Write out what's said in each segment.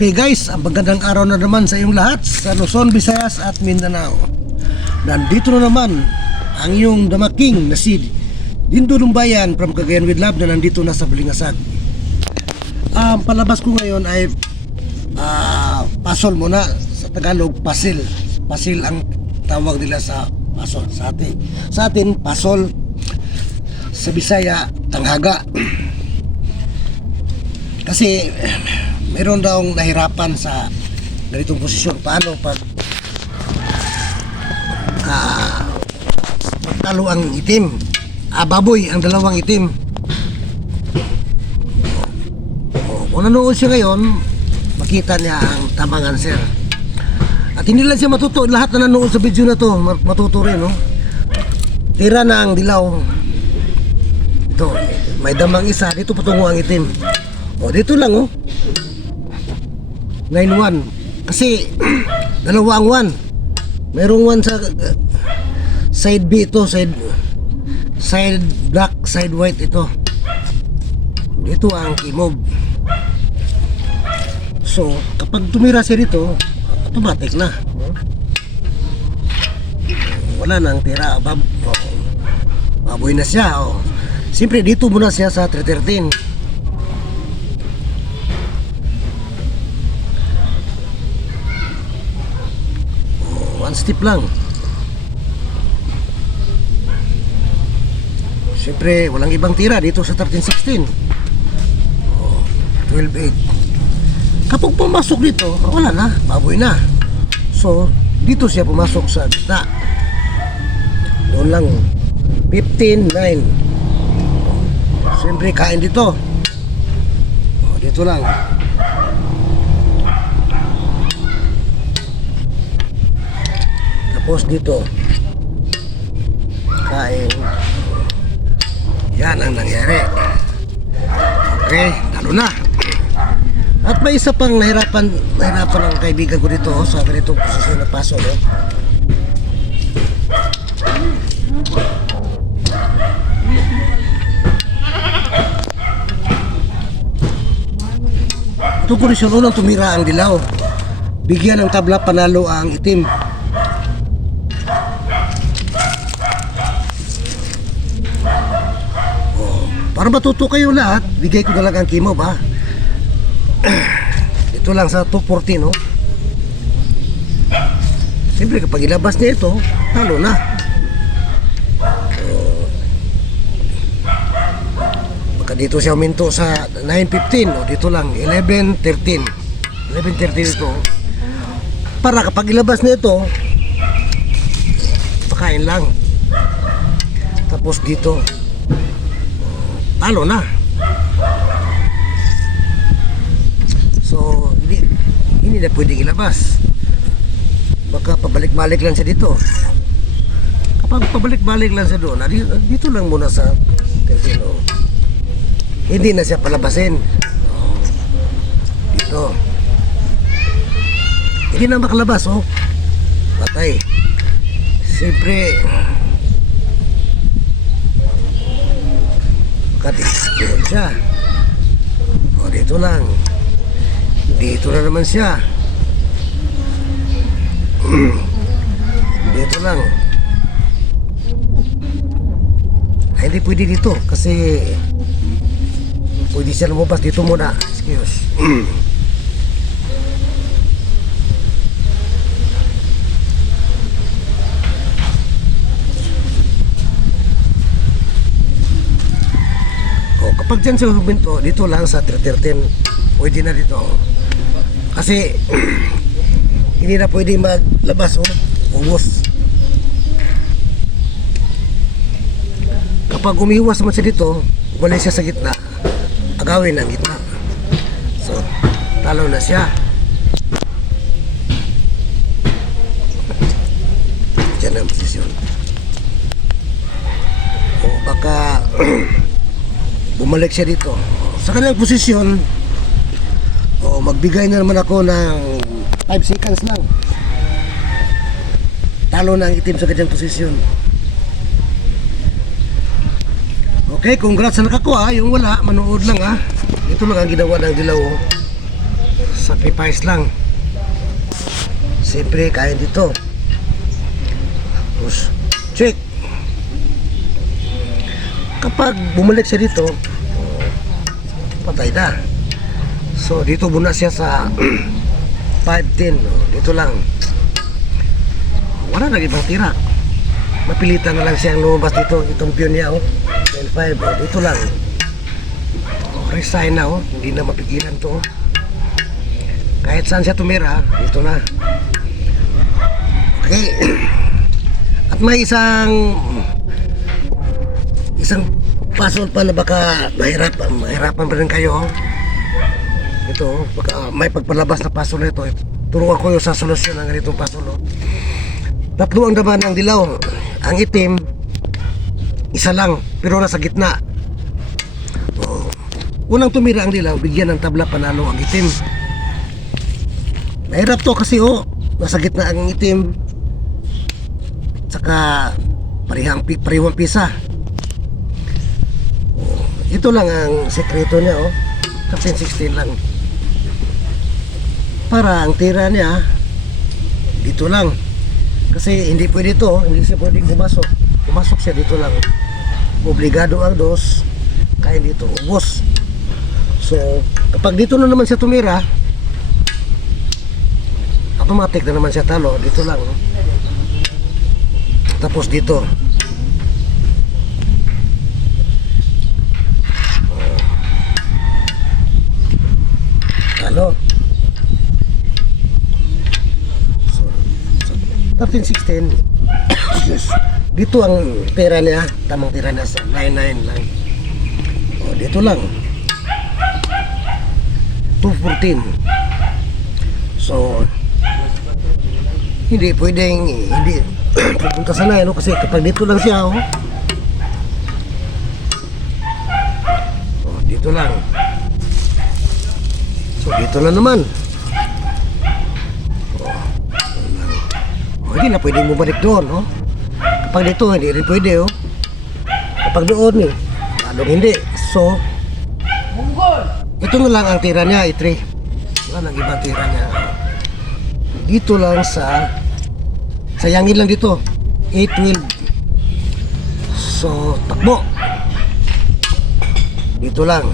Okay guys, ang magandang araw na naman sa iyong lahat sa Luzon, Visayas at Mindanao. Nandito na naman ang iyong damaking na si Dindo Lumbayan from Cagayan with Love na nandito na sa Balingasag. Ang palabas ko ngayon ay pasol muna, sa Tagalog pasil. Pasil ang tawag nila sa pasol. Sa atin pasol, sa Bisaya tanghaga. Kasi meron daw nahirapan sa ganitong posisyon. Paano pag talo ang itim, baboy ang dalawang itim. Kung nanood siya ngayon, makita niya ang tamang answer. At hindi lang siya matuto, lahat na nanood sa video na to matuto rin, no? Tira na ang dilaw. Ito, may damang isa, dito patungo ang itim. Dito lang, 9-1. Kasi dalawa ang 1. Merong 1 sa side B ito, side black, side white ito. Dito ang kimob. So, kapag tumira siya dito, automatic na. Wala nang tira, baboy na siya. Siyempre dito muna siya sa 313. One step lang. Siyempre walang ibang tira dito sa 13-16. 12-8. Kapag pumasok dito, wala na, baboy na. So dito siya pumasok sa gitna. Doon lang 15-9. Siyempre kain dito. Dito lang. Tapos dito kain. Yan ang nangyari. Okay, talo na. At may isa pang nahirapan ang kaibigan ko dito sa ganitong posisyon na paso, no? Itong kondisyon, unang tumira ang dilaw, bigyan ng tabla, panalo ang itim. Para matuto kayo lahat, bigay ko na lang ang kimo ba. Ito lang sa 240, no? Siyempre kapag ilabas niya ito, talo na. Baka dito siya uminto sa 915, o dito lang 1113. 1113 ito. Para kapag ilabas niya ito, pakain lang. Tapos dito talo na. So hindi na pwedeng ilabas. Baka pabalik-balik lang siya dito. Kapag pabalik-balik lang siya doon, dito lang muna sa tertino. Hindi na siya palabasin. Dito hindi na makalabas, patay. Siyempre doon siya. Dito lang. Dito na naman siya. Dito lang. Hindi pwede dito kasi pwede siya lumabas dito muna. Excuse. Kapag dyan siya huminto, dito lang sa 313, pwede na dito. Kasi hindi na pwede maglabas, ubos. Kapag umiwas naman siya dito, wala siya sa gitna, agawin ang gitna. So talo na siya. Diyan ang posisyon. O baka bumalik siya dito sa kanyang posisyon. Magbigay na naman ako ng 5 seconds lang. Talo na ang itim sa kanyang posisyon. Okay, congrats sa nakakuha. Yung wala, manood lang ha. Ito lang ang ginawa ng dilaw. Sacrifice lang. Siyempre, kaya dito. Tapos, check. Kapag bumalik siya dito, patay na. So, dito muna siya sa 5-10. Dito lang. Wala nang ibang tira. Mapilitan na lang siyang lumabas dito. Itong pion niya, 10-5. Dito lang. Resign na, hindi na mapigilan to. Kahit saan siya tumira, dito na. Okay. At may isang puzzle pa na baka mahirapan pa rin kayo. Ito, baka may pagpalabas na puzzle nito. Turuan ko yung sa solusyon ng ganitong puzzle. Tatlo ang laman ng dilaw. Ang itim, isa lang, pero nasa gitna. Unang tumira ang dilaw, bigyan ng tabla, panalo ang itim. Mahirap to kasi nasa gitna ang itim. Saka parihang pisa. Ito lang ang sekreto niya, 13-16 lang. Para ang tira niya dito lang. Kasi hindi pwede to, hindi siya pwedeng pumasok. Pumasok siya dito lang. Obligado ang dos, kaya dito ubos. So, kapag dito na naman siya tumira, automatic na naman siya talo. Dito lang. Tapos dito. Talo. So, 13-16. Dito ang tira niya. Tamang tira niya sa 9-9 lang. Dito lang. 2-14. So, hindi pwedeng hindi pupunta sa 9, kasi kapag dito lang siya, dito lang. So, dito na naman. Hindi na pwedeng bumalik doon, Kapag dito, hindi rin pwede, Kapag doon, lalong hindi. So, ito na lang ang tira niya, i3. Wala nang ibang tira niya. Dito lang sayangin lang dito, 8-12. So, takbo. Dito lang.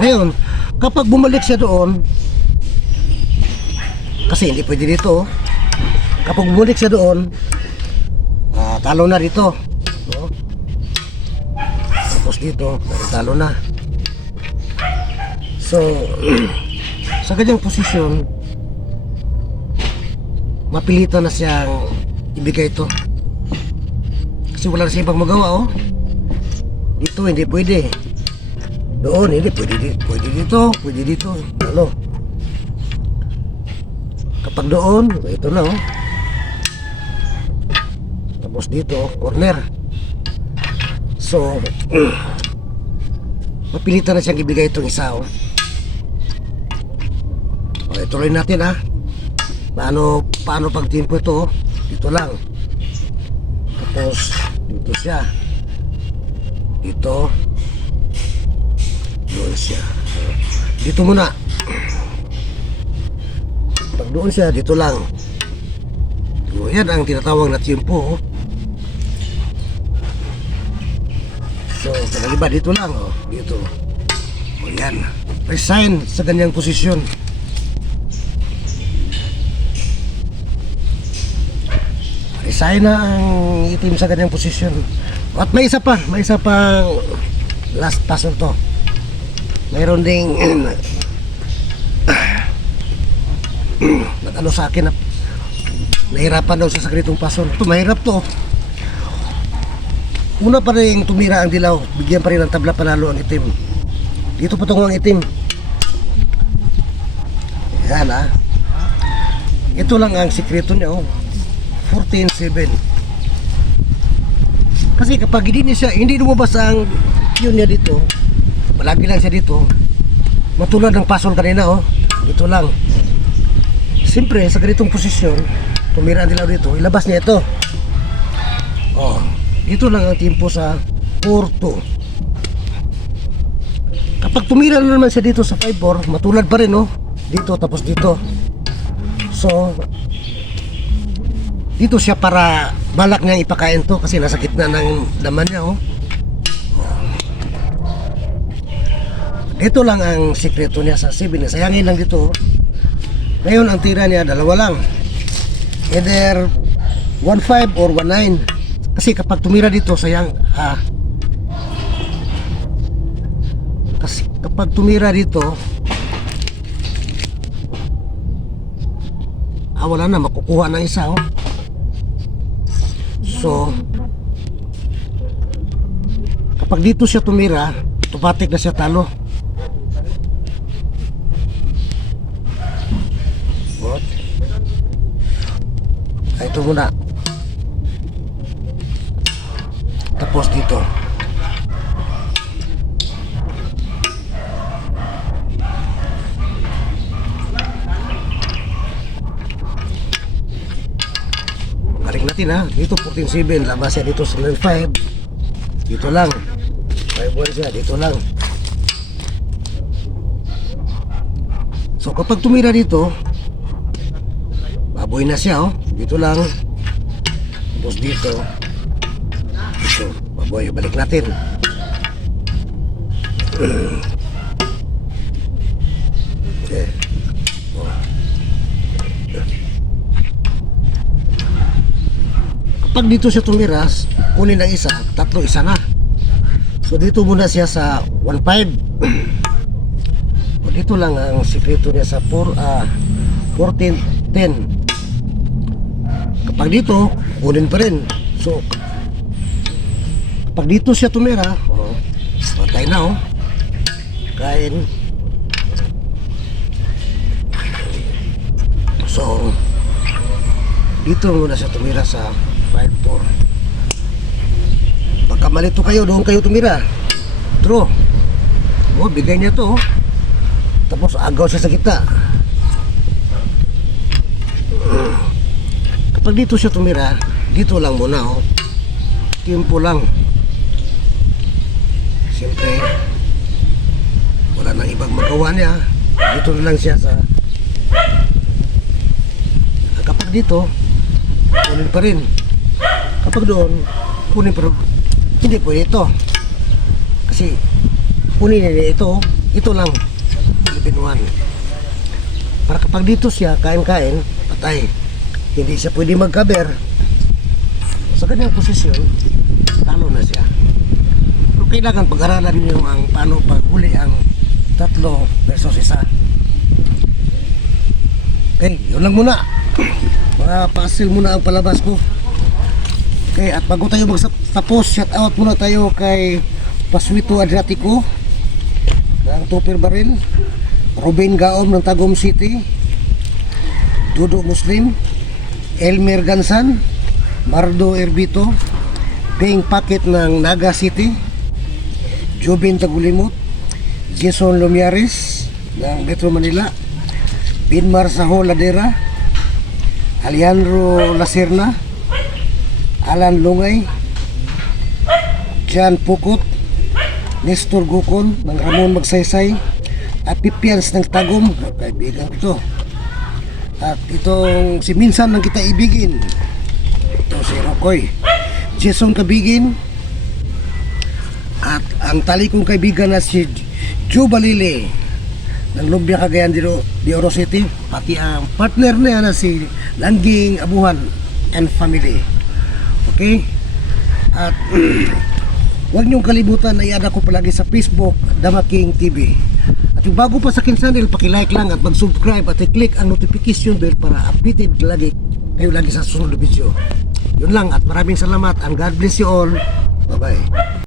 Ngayon, kapag bumalik siya doon, kasi hindi pwede dito, kapag bumalik siya doon, talo na dito. Tapos dito, talo na. So, sa ganyang posisyon, mapilitan na siyang ibigay ito. Kasi wala na siya ibang magawa, Dito, hindi pwede. Doon, hindi pwede. Pwede dito, pwede dito. Ano? Kapag doon, ito na, Tapos dito, corner. So, mapilitan na siyang ibigay itong isa, Ituloy natin, Paano pag timpo ito, dito lang. Tapos dito siya. Dito. Doon siya. Dito muna. Pag doon siya, dito lang. So, yan ang tinatawag na timpo, So, pag iba dito lang, dito. Yan. Resign sa ganyang posisyon. Resign na ang itim sa ganyang posisyon. At may isa pang last puzzle to. Mayroon ding nag-ano sa akin na nahirapan daw sa ganitong puzzle. Ito, mahirap to. Una pa rin tumira ang dilaw, bigyan pa rin ng tabla, panalo ang itim. Dito pa tungo ang itim. Yan, Ito lang ang sikreto niya, 14-7. Kasi kapag hindi lumabas ang yun niya dito, palagi lang siya dito, matulad ng puzzle kanina, dito lang. Siyempre, sa ganitong posisyon, tumira ang dilaw dito, ilabas niya ito. Dito lang ang timpo sa 4-2. Kapag tumira na naman siya dito sa 5-4, matulad pa rin, no? Dito, tapos dito. So, dito siya para balak niyang ipakain to kasi nasa gitna ng laman niya, oh. Ito lang ang sikreto niya sa 7. Sayangin lang dito, oh. Ngayon, ang tira niya, dalawa lang. Either 1.5 or 1.9. Kasi kapag tumira dito, sayang, kasi kapag tumira dito, wala na, makukuha ng isa, oh. So, kapag dito siya tumira, automatic na siya talo. What? Ito muna. Tapos dito. Balik natin, ha. Dito 14.7. Labas siya dito sa 9.5. Dito lang. 5.1 siya. Dito lang. So kapag tumira dito, baboy na siya, oh. Dito lang. Tapos dito. Dito. Baboy. Balik natin. Okay. Kapag dito siya tumiras, kunin ng isa, tatlo, isa na. So dito muna siya sa 1.5. O dito lang ang sikreto niya sa 14.10. Kapag dito, kunin pa rin. So kapag dito siya tumira, oh, patay na, oh. Kain. So dito muna siya tumira sa 5.4. Pagka malito kayo, doon kayo tumira. True. Oh, bigay niya to, oh. Tapos agaw siya sa kita. Kapag dito siya tumira, dito lang muna, oh. Timpo lang. Siyempre, wala nang ibang magawa niya. Dito na lang siya sa... Kapag dito, kunin pa rin. Kapag doon, kunin pa rin. Hindi pwede ito. Kasi, kunin niya ito. Ito lang. 11.1. Para kapag dito siya, kain-kain, patay. Hindi siya pwede mag-cover. Sa kanyang posisyon, talo na siya. Pero kailangan pag-aralan niyo ang paano paghuli ang 3 versus 1. Okay, yun lang muna. Mga puzzle muna ang palabas ko. Okay, at bago tayo magtapos, shout out muna tayo kay Paswito Adriatico ng Tupir Baril, Ruben Gaom ng Tagum City, Dudo Muslim, Elmer Gansan, Mardo Erbito, Ping Packet ng Naga City, Jubin Tagulimot, Jason Lumiares ng Metro Manila, Binmar Saho Ladera, Alejandro Lacerna, Alan Lungay, Jan Pukot, Nestor Gukon ng Ramon Magsaysay, at Pipians ng Tagum, kaibigan ko to. At itong si Minsan ng Kita Ibigin, ito si Rokoy, Jason Kabigin, at ang tali kong kaibigan na si Joe Balile ng Lumbia, Cagayan de Oro City, pati ang partner niya na si Langging Abuhan and Family. Okay? At huwag niyong kalimutan na i-add ako palagi sa Facebook, Damaking TV. At yung bago pa sa akin channel, pakilike lang at mag-subscribe at i-click ang notification bell para updated lagi kayo lagi sa susunod na video. Yun lang at maraming salamat and God bless you all. Bye-bye.